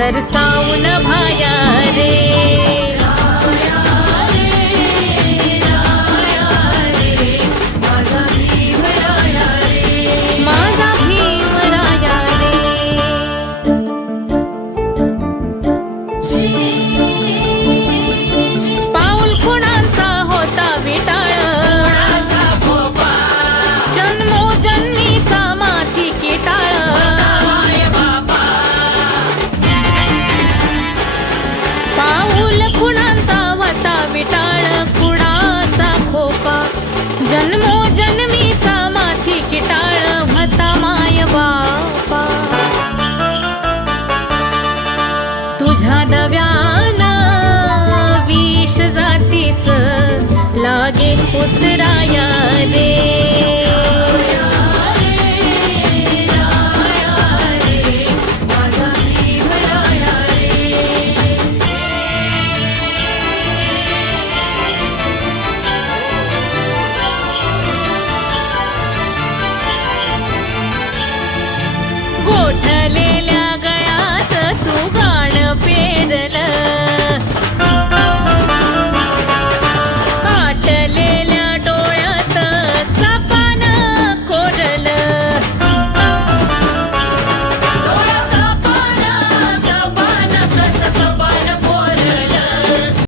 सरसावून भाया रे माझा भीमराया रे पाऊल खुणांचा होता विटाळ जन्मोजन्मीचा माती किटाळ पाऊल खुणांचा होता विटाळ कुणाचा खोपा जन्मोजन्मीचा माती किटाळ होता माय बापा तुझ्या नव्यानं विष जातीच लागे उतराया रे